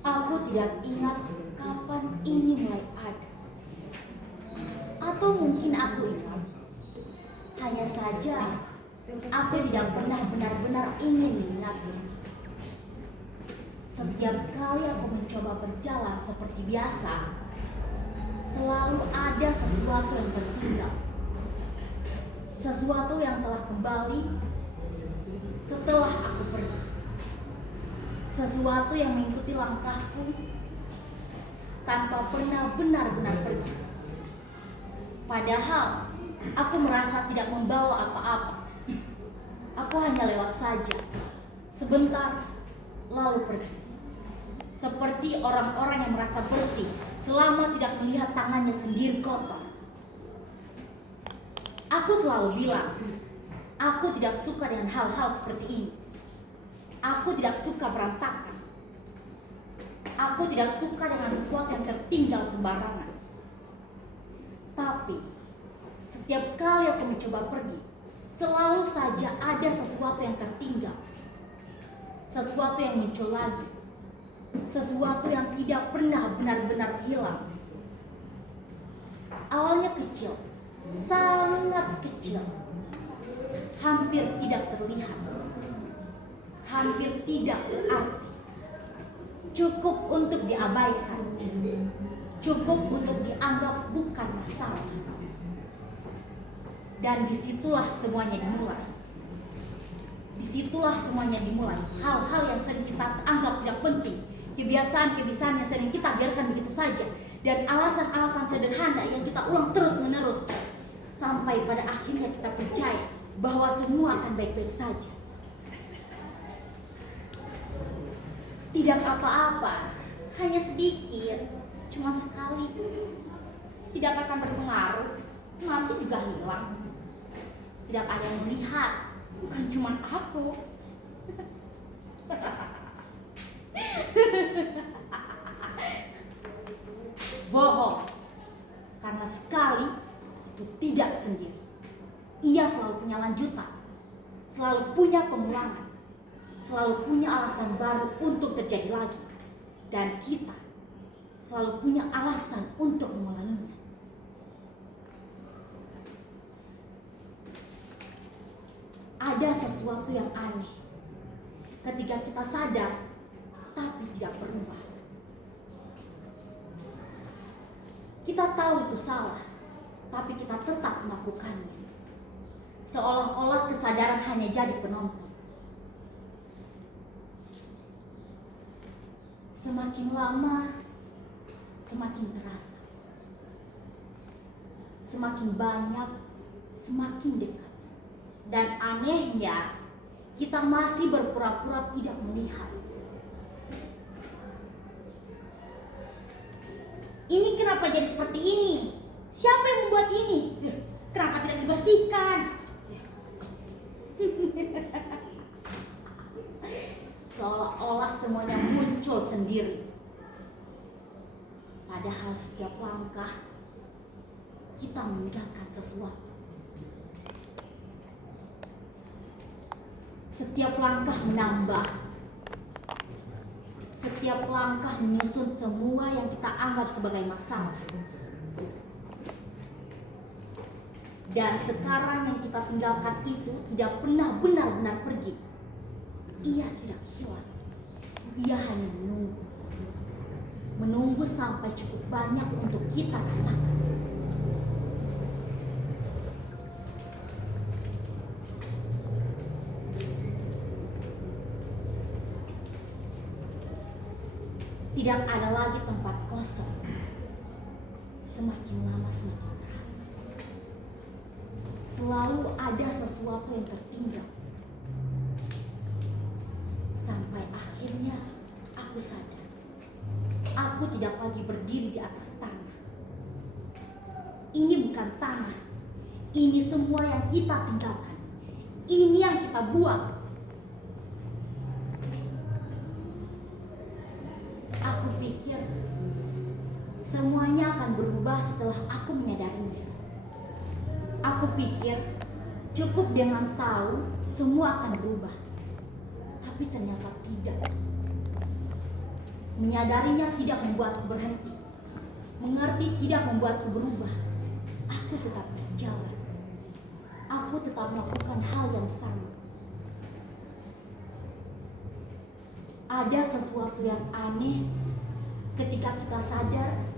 Aku tidak ingat kapan ini mulai ada. Atau mungkin aku ingat. Hanya saja aku tidak pernah benar-benar ingin mengingatnya. Setiap kali aku mencoba berjalan seperti biasa, selalu ada sesuatu yang tertinggal. Sesuatu yang telah kembali setelah aku pergi. Sesuatu yang mengikuti langkahku tanpa pernah benar-benar pergi. Padahal aku merasa tidak membawa apa-apa. Aku hanya lewat saja, sebentar, lalu pergi. Seperti orang-orang yang merasa bersih selama tidak melihat tangannya sendiri kotor. Aku selalu bilang, aku tidak suka dengan hal-hal seperti ini. Aku tidak suka berantakan. Aku tidak suka dengan sesuatu yang tertinggal sembarangan. Tapi setiap kali aku mencoba pergi, selalu saja ada sesuatu yang tertinggal. Sesuatu yang muncul lagi. Sesuatu yang tidak pernah benar-benar hilang. Awalnya kecil, sangat kecil, hampir tidak terlihat, hampir tidak berarti, cukup untuk diabaikan, cukup untuk dianggap bukan masalah. Dan disitulah semuanya dimulai. Disitulah semuanya dimulai. Hal-hal yang sering kita anggap tidak penting, kebiasaan-kebiasaan yang sering kita biarkan begitu saja, dan alasan-alasan sederhana yang kita ulang terus-menerus, sampai pada akhirnya kita percaya bahwa semua akan baik-baik saja. Tidak apa-apa, hanya sedikit, cuma sekali, tidak akan berpengaruh, nanti juga hilang. Tidak ada yang melihat, bukan cuma aku. Bohong, karena sekali itu tidak sendiri. Ia selalu punya lanjutan, selalu punya pengulangan, selalu punya alasan baru untuk terjadi lagi. Dan kita selalu punya alasan untuk mengulanginya. Ada sesuatu yang aneh ketika kita sadar tapi tidak berubah. Kita tahu itu salah, tapi kita tetap melakukannya. Seolah-olah kesadaran hanya jadi penonton. Semakin lama, semakin terasa. Semakin banyak, semakin dekat. Dan anehnya, kita masih berpura-pura tidak melihat. Ini kenapa jadi seperti ini? Siapa yang membuat ini? Kenapa tidak dibersihkan? Seolah-olah semuanya muncul sendiri. Padahal setiap langkah kita meninggalkan sesuatu. Setiap langkah menambah. Setiap langkah menyusun semua yang kita anggap sebagai masalah. Dan sekarang yang kita tinggalkan itu tidak pernah benar-benar pergi. Ia tidak hilang. Ia hanya menunggu. Menunggu sampai cukup banyak untuk kita rasakan. Tidak ada lagi tempat kosong. Semakin lama semakin terasa. Selalu ada sesuatu yang tertinggal. Sampai akhirnya aku sadar. Aku tidak lagi berdiri di atas tanah. Ini bukan tanah. Ini semua yang kita tinggalkan. Ini yang kita buang. Aku pikir semuanya akan berubah setelah aku menyadarinya. Aku pikir cukup dengan tahu semua akan berubah. Tapi ternyata tidak. Menyadarinya tidak membuatku berhenti. Mengerti tidak membuatku berubah. Aku tetap berjalan. Aku tetap melakukan hal yang sama. Ada sesuatu yang aneh ketika kita sadar